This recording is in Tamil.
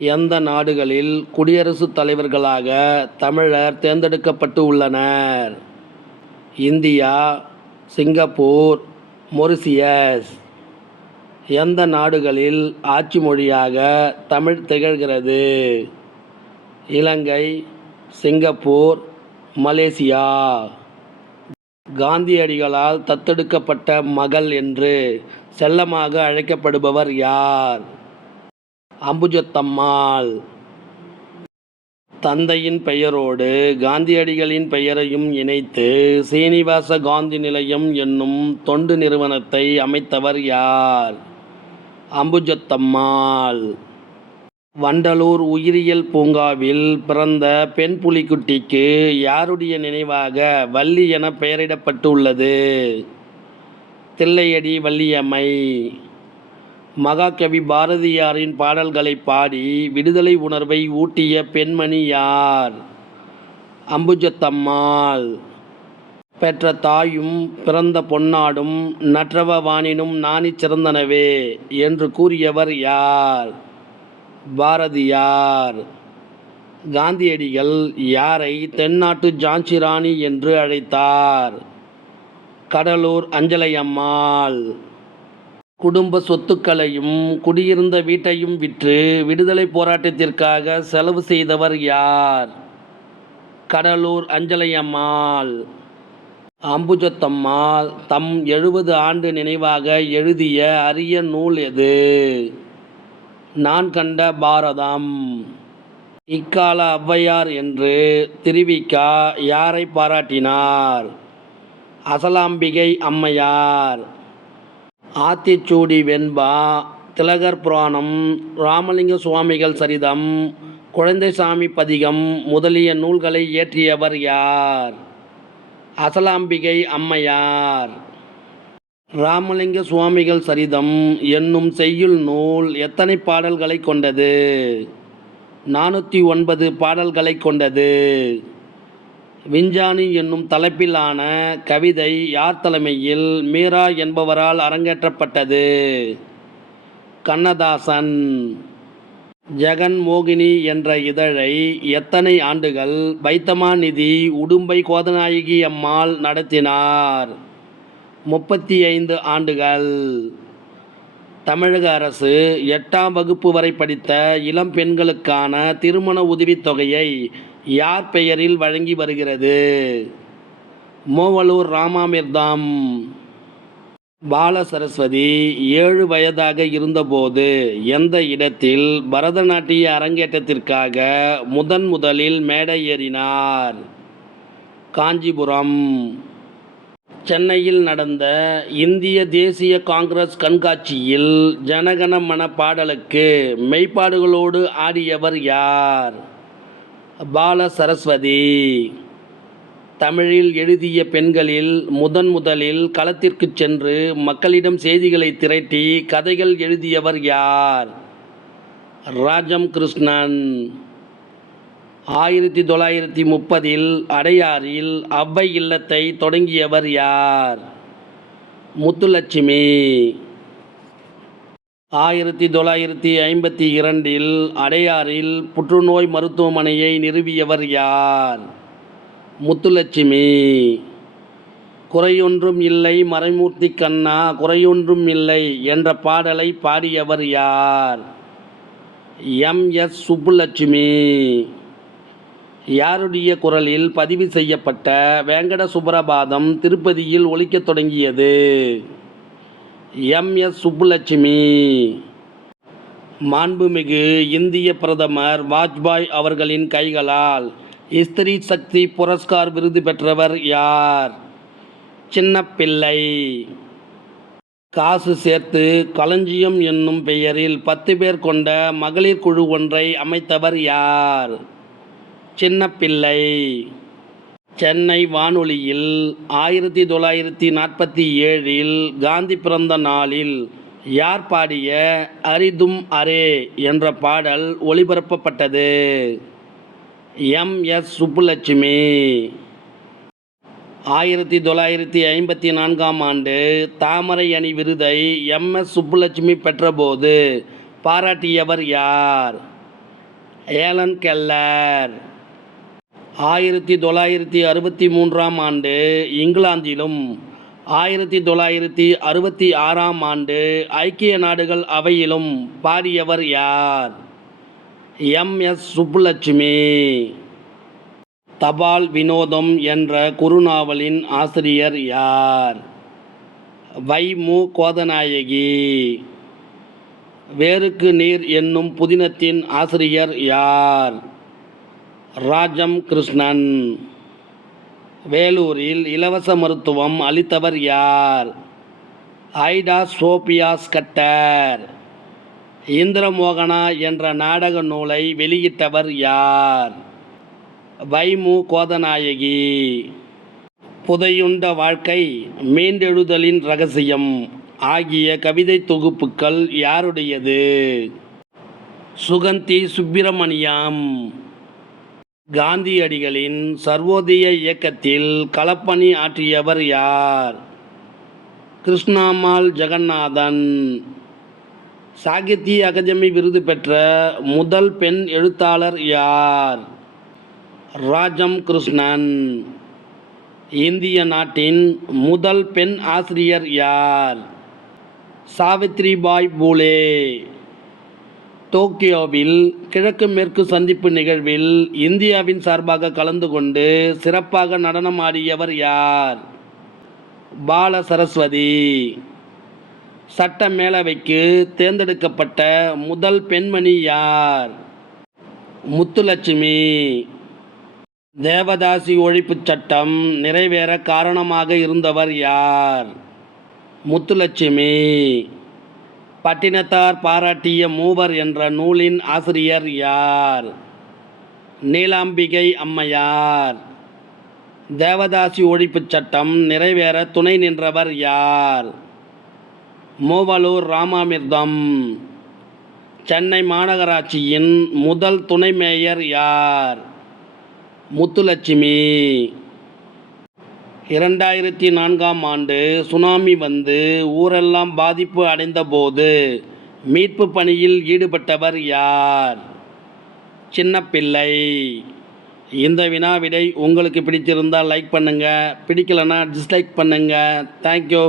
எந்த நாடுகளில் குடியரசுத் தலைவர்களாக தமிழர் தேர்ந்தெடுக்கப்பட்டு உள்ளனர்? India, Singapore, Mauritius. எந்த நாடுகளில் ஆட்சி மொழியாக தமிழ் திகழ்கிறது? இலங்கை, சிங்கப்பூர், மலேசியா. காந்தியடிகளால் தத்தெடுக்கப்பட்ட மகள் என்று செல்லமாக அழைக்கப்படுபவர் யார்? அம்புஜத்தம்மாள். தந்தையின் பெயரோடு காந்தியடிகளின் பெயரையும் இணைத்து சீனிவாச காந்தி நிலையம் என்னும் தொண்டு நிறுவனத்தை அமைத்தவர் யார்? அம்புஜத்தம்மாள். வண்டலூர் உயிரியல் பூங்காவில் பிறந்த பெண் புலிக்குட்டிக்கு யாருடைய நினைவாக வள்ளி என பெயரிடப்பட்டுள்ளது? தில்லையடி வள்ளியம்மை. மகாகவி பாரதியாரின் பாடல்களை பாடி விடுதலை உணர்வை ஊட்டிய பெண்மணி யார்? அம்புஜத்தம்மாள். பெற்ற தாயும் பிறந்த பொன்னாடும் நற்றவ வானினும் நாணிச் சிறந்தனவே என்று கூறியவர் யார்? பாரதியார். காந்தியடிகள் யாரை தென்னாட்டு ஜான்சி ராணி என்று அழைத்தார்? கடலூர் அஞ்சலையம்மாள். குடும்ப சொத்துக்களையும் குடியிருந்த வீட்டையும் விற்று விடுதலை போராட்டத்திற்காக செலவு செய்தவர் யார்? கடலூர் அஞ்சலையம்மாள். அம்புஜத்தம்மாள் தம் 70 ஆண்டு நினைவாக எழுதிய அரிய நூல் எது? நான் கண்ட பாரதம். இக்கால ஔவையார் என்று திருவிக யாரை பாராட்டினார்? அசலாம்பிகை அம்மையார். ஆத்திச்சூடி வெண்பா, திலகர் புராணம், ராமலிங்க சுவாமிகள் சரிதம், குழந்தைசாமி பதிகம் முதலிய நூல்களை இயற்றியவர் யார்? அசலாம்பிகை அம்மையார். ராமலிங்க சுவாமிகள் சரிதம் என்னும் செய்யுள் நூல் எத்தனை பாடல்களை கொண்டது? 409 பாடல்களை கொண்டது. விஞ்ஞானி என்னும் தலைப்பிலான கவிதை யார் தலைமையில் மீரா என்பவரால் அரங்கேற்றப்பட்டது? கண்ணதாசன். ஜெகன்மோகினி என்ற இதழை எத்தனை ஆண்டுகள் பைத்தமாநிதி உடும்பை கோதநாயகி அம்மாள் நடத்தினார்? 35 ஆண்டுகள். தமிழக அரசு 8ஆம் வகுப்பு வரை படித்த இளம் பெண்களுக்கான திருமண உதவித்தொகையை யார் பெயரில் வழங்கி வருகிறது? மூவலூர் ராமாமிர்தம். பால சரஸ்வதி 7 வயதாக இருந்தபோது எந்த இடத்தில் பரதநாட்டிய அரங்கேற்றத்திற்காக முதலில் மேடை ஏறினார்? காஞ்சிபுரம். சென்னையில் நடந்த இந்திய தேசிய காங்கிரஸ் கண்காட்சியில் ஜனகணமன பாடலுக்கு மெய்ப்பாடுகளோடு ஆடியவர் யார்? பால சரஸ்வதி. தமிழில் எழுதிய பெண்களில் முதலில் களத்திற்கு சென்று மக்களிடம் செய்திகளை திரட்டி கதைகள் எழுதியவர் யார்? ராஜம் கிருஷ்ணன். 1930 அடையாறில் அவ்வை இல்லத்தை தொடங்கியவர் யார்? முத்துலட்சுமி. 1952 அடையாறில் புற்றுநோய் மருத்துவமனையை நிறுவியவர் யார்? முத்துலட்சுமி. குறையொன்றும் இல்லை மறைமூர்த்தி கண்ணா குறையொன்றும் இல்லை என்ற பாடலை பாடியவர் யார்? எம்.எஸ். சுப்புலட்சுமி. யாருடைய குரலில் பதிவு செய்யப்பட்ட வேங்கட சுப்ரபாதம் திருப்பதியில் ஒலிக்கத் தொடங்கியது? எம்.எஸ். சுப்புலட்சுமி. மாண்புமிகு இந்திய பிரதமர் வாஜ்பாய் அவர்களின் கைகளால் ஸ்திரீ சக்தி புரஸ்கார் விருது பெற்றவர் யார்? சின்னப்பிள்ளை. காசு சேர்த்து களஞ்சியம் என்னும் பெயரில் 10 பேர் கொண்ட மகளிர் குழு ஒன்றை அமைத்தவர் யார்? சின்னப்பிள்ளை. சென்னை வானொலியில் 1947 காந்தி பிறந்த நாளில் யார் பாடிய அரிதும் அரே என்ற பாடல் ஒளிபரப்பப்பட்டது? எம்.எஸ். சுப்புலட்சுமி. 1954ஆம் ஆண்டு தாமரை அணி விருதை எம்.எஸ். சுப்புலட்சுமி பெற்றபோது பாராட்டியவர் யார்? Alan Keller. 1963ஆம் ஆண்டு இங்கிலாந்திலும் 1966ஆம் ஆண்டு ஐக்கிய நாடுகள் அவையிலும் பாடியவர் யார்? எம்.எஸ். சுப்புலட்சுமி. தபால் வினோதம் என்ற குறுநாவலின் ஆசிரியர் யார்? வை.மு. கோதநாயகி. வேருக்கு நீர் என்னும் புதினத்தின் ஆசிரியர் யார்? ராஜம் கிருஷ்ணன். வேலூரில் இலவச மருத்துவம் அளித்தவர் யார்? ஐடா சோபியா ஸ்கட்டர். இந்திரமோகனா என்ற நாடக நூலை வெளியிட்டவர் யார்? வை.மு. கோதநாயகி. புதையுண்ட வாழ்க்கை, மீண்டெழுதலின் ரகசியம் ஆகிய கவிதை தொகுப்புக்கள் யாருடையது? சுகந்தி சுப்பிரமணியம். காந்தியடிகளின் சர்வோதய இயக்கத்தில் களப்பணி ஆற்றியவர் யார்? கிருஷ்ணாம்மாள் ஜெகநாதன். சாகித்ய அகாதமி விருது பெற்ற முதல் பெண் எழுத்தாளர் யார்? ராஜம் கிருஷ்ணன். இந்திய நாட்டின் முதல் பெண் ஆசிரியர் யார்? சாவித்ரிபாய் பூலே. டோக்கியோவில் கிழக்கு மேற்கு சந்திப்பு நிகழ்வில் இந்தியாவின் சார்பாக கலந்து கொண்டு சிறப்பாக நடனமாடியவர் யார்? பால சரஸ்வதி. சட்ட மேலவைக்கு தேர்ந்தெடுக்கப்பட்ட முதல் பெண்மணி யார்? முத்துலட்சுமி. தேவதாசி ஒழிப்புச் சட்டம் நிறைவேற காரணமாக இருந்தவர் யார்? முத்துலட்சுமி. பட்டினத்தார் பாராட்டிய மூவர் என்ற நூலின் ஆசிரியர் யார்? நீலாம்பிகை அம்மையார். தேவதாசி ஒழிப்புச் சட்டம் நிறைவேற துணை நின்றவர் யார்? மூவலூர் ராமாமிர்தம். சென்னை மாநகராட்சியின் முதல் துணை மேயர் யார்? முத்துலட்சுமி. 2004ஆம் ஆண்டு சுனாமி வந்து ஊரெல்லாம் பாதிப்பு அடைந்தபோது மீட்பு பணியில் ஈடுபட்டவர் யார்? சின்னப்பிள்ளை. இந்த வினாவிடை உங்களுக்கு பிடிச்சிருந்தால் லைக் பண்ணுங்கள், பிடிக்கலைன்னா டிஸ்லைக் பண்ணுங்கள். தேங்க்யூ.